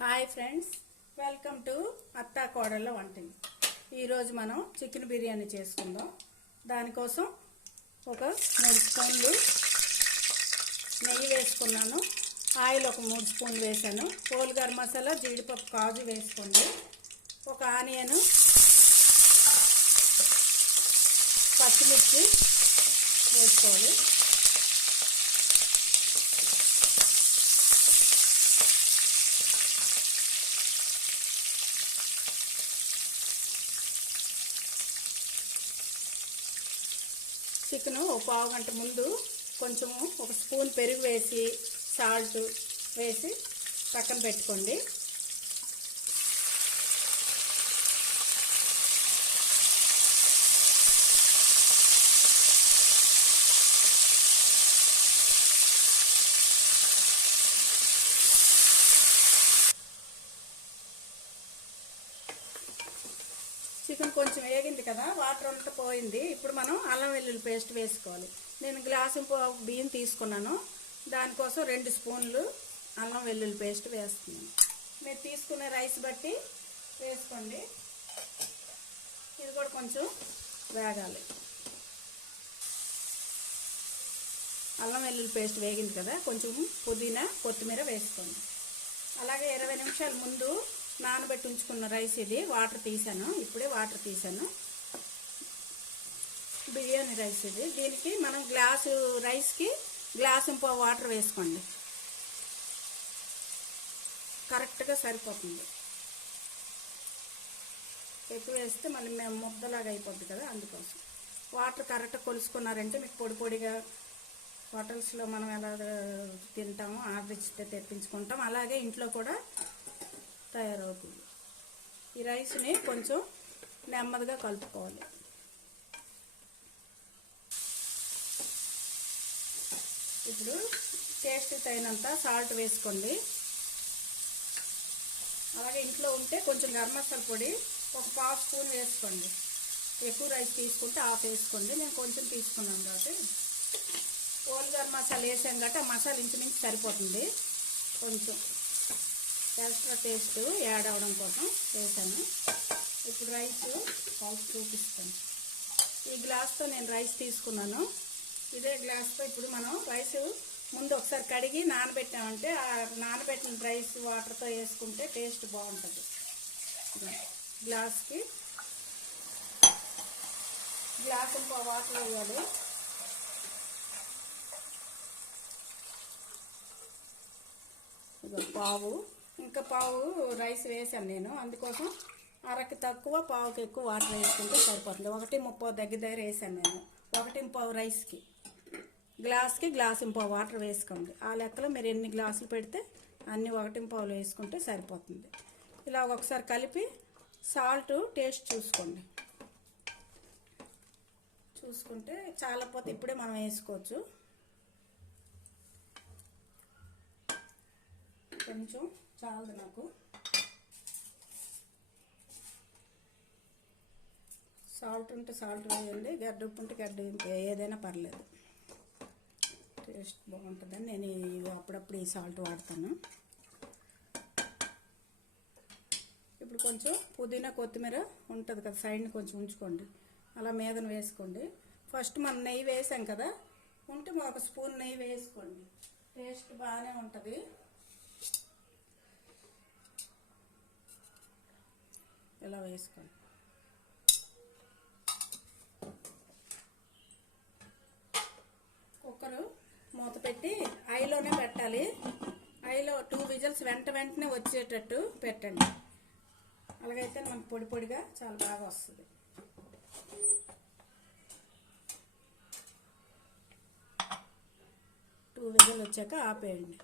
Hi friends, welcome to అత్తా కోడళ్ళ వంటిల్లు. ఈరోజు మనం చికెన్ బిర్యానీ చేసుకుందాం. దానికోసం ఒక 3 స్పూన్లు నెయ్యి వేసుకున్నాను. ఆయిల్ ఒక 3 స్పూన్లు వేసాను. హోల్ గరం మసాలా, జీడిపప్పు, కాజు వేసుకోండి. ఒక ఆనియన్, పచ్చిమిర్చి వేసుకోవాలి. చికెన్ ఒక పావు గంట ముందు కొంచెం ఒక స్పూన్ పెరుగు వేసి సాల్ట్ వేసి పక్కన పెట్టుకోండి. చికెన్ కొంచెం వేగింది కదా, వాటర్ అంతా పోయింది. ఇప్పుడు మనం అల్లం వెల్లుల్లి పేస్ట్ వేసుకోవాలి. నేను గ్లాసు బియ్యం తీసుకున్నాను. దానికోసం 2 స్పూన్లు అల్లం వెల్లుల్లి పేస్ట్ వేస్తున్నాను. మీరు తీసుకునే రైస్ బట్టి వేసుకోండి. ఇది కూడా కొంచెం వేగాలి. అల్లం వెల్లుల్లి పేస్ట్ వేగింది కదా, కొంచెం పుదీనా, కొత్తిమీర వేసుకోండి. అలాగే 20 నిమిషాల ముందు నానబెట్టి ఉంచుకున్న రైస్ ఇది. వాటర్ తీసాను, ఇప్పుడే వాటర్ తీసాను. బిర్యానీ రైస్ ఇది. దీనికి మనం గ్లాసు రైస్కి గ్లాసు పావు వాటర్ వేసుకోండి. కరెక్ట్గా సరిపోతుంది. ఎక్కువ వేస్తే మళ్ళీ మేము ముద్దలాగా అయిపోద్ది కదా, అందుకోసం వాటర్ కరెక్ట్గా కొలుసుకున్నారంటే మీకు పొడి పొడిగా హోటల్స్లో మనం ఎలా తింటామో ఆర్డర్ ఇచ్చితే తెప్పించుకుంటాం, అలాగే ఇంట్లో కూడా తయారవుతుంది. ఈ రైస్ని కొంచెం నెమ్మదిగా కలుపుకోవాలి. ఇప్పుడు టేస్ట్ తగినంత సాల్ట్ వేసుకోండి. అలాగే ఇంట్లో ఉంటే కొంచెం గరం మసాలా పొడి ఒక పావు స్పూన్ వేసుకోండి. ఎక్కువ రైస్ తీసుకుంటే హాఫ్ వేసుకోండి. నేను కొంచెం తీసుకున్నాను కాబట్టి హోల్ గరం మసాలా వేసాం కాబట్టి ఆ మసాలా ఇంచుమించు సరిపోతుంది. కొంచెం ఎక్స్ట్రా టేస్ట్ యాడ్ అవ్వడం కోసం వేసాను. ఇప్పుడు రైస్ కలిసి చూపిస్తాను. ఈ గ్లాస్తో నేను రైస్ తీసుకున్నాను. ఇదే గ్లాస్తో ఇప్పుడు మనం రైస్ ముందు ఒకసారి కడిగి నానబెట్టామంటే ఆ నానబెట్టిన రైస్ వాటర్తో వేసుకుంటే టేస్ట్ బాగుంటుంది. గ్లాస్కి గ్లాస్ ఇంకో వాటర్ వేయాలి. పావు, ఇంకా పావు రైస్ వేసాను నేను. అందుకోసం అరకి తక్కువ పావుకి ఎక్కువ వాటర్ వేసుకుంటే సరిపోతుంది. 1:30 దగ్గర వేసాను నేను. 1:15 రైస్కి. గ్లాస్కి గ్లాసు పావు వాటర్ వేసుకోండి. ఆ లెక్కలో మీరు ఎన్ని గ్లాసులు పెడితే అన్ని 1:15 వేసుకుంటే సరిపోతుంది. ఇలా ఒకసారి కలిపి సాల్ట్ టేస్ట్ చూసుకుంటే చాలపోతే ఇప్పుడే మనం వేసుకోవచ్చు. కొంచెం చాలదు నాకు. సాల్ట్ ఉంటే సాల్ట్ వేయండి, గడ్డ ఉప్పు ఉంటే గడ్డ ఏదైనా పర్లేదు, టేస్ట్ బాగుంటుందని నేను అప్పుడప్పుడు ఈ సాల్ట్ వాడతాను. ఇప్పుడు కొంచెం పుదీనా, కొత్తిమీర ఉంటుంది కదా, సైడ్ని కొంచెం ఉంచుకోండి. అలా మీదన వేసుకోండి. ఫస్ట్ మనం నెయ్యి వేసాం కదా, ఉంటే ఒక స్పూన్ నెయ్యి వేసుకోండి. టేస్ట్ బాగానే ఉంటుంది. ఇలా వేసుకోండి. కుక్కరు మూత పెట్టి ఐలోనే పెట్టాలి. ఐలో 2 విజిల్స్ వెంటనే వచ్చేటట్టు పెట్టండి. అలాగైతే మనకు పొడి పొడిగా చాలా బాగా వస్తుంది. 2 విజిల్ వచ్చాక ఆపేయండి.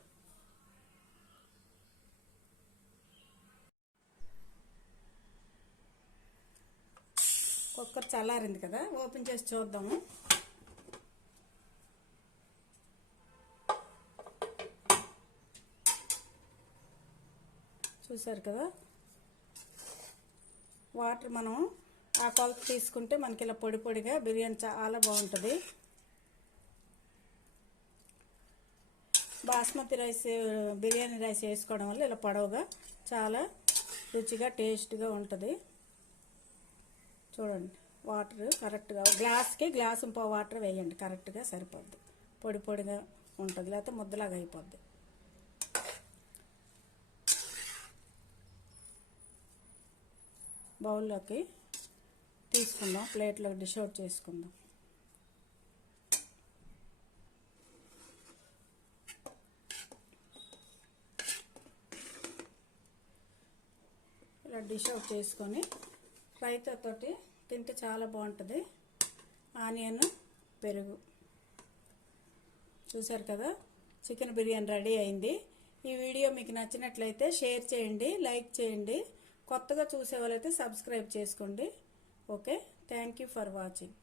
కుక్కర్ చల్లారింది కదా, ఓపెన్ చేసి చూద్దాము. చూసారు కదా, వాటర్ మనం ఆ కొలత తీసుకుంటే మనకి ఇలా పొడి పొడిగా బిర్యానీ చాలా బాగుంటుంది. బాస్మతి రైస్ బిర్యానీ రైస్ వేసుకోవడం వల్ల ఇలా పొడవుగా చాలా రుచిగా టేస్ట్గా ఉంటుంది. చూడండి, వాటర్ కరెక్ట్గా గ్లాస్కి గ్లాసు వాటర్ వేయండి, కరెక్ట్గా సరిపోద్ది. పొడి పొడిగా ఉంటుంది, లేకపోతే ముద్దలాగా అయిపోద్ది. బౌల్లోకి తీసుకుందాం, ప్లేట్లోకి డిష్ అవుట్ చేసుకుందాం. ఇలా డిష్ అవుట్ చేసుకొని రైతాతోటి తింటే చాలా బాగుంటుంది. ఆనియన్, పెరుగు. చూసారు కదా, చికెన్ బిర్యానీ రెడీ అయింది. ఈ వీడియో మీకు నచ్చినట్లయితే షేర్ చేయండి, లైక్ చేయండి. కొత్తగా చూసే వాళ్ళైతే సబ్స్క్రైబ్ చేసుకోండి. Okay, thank you for watching.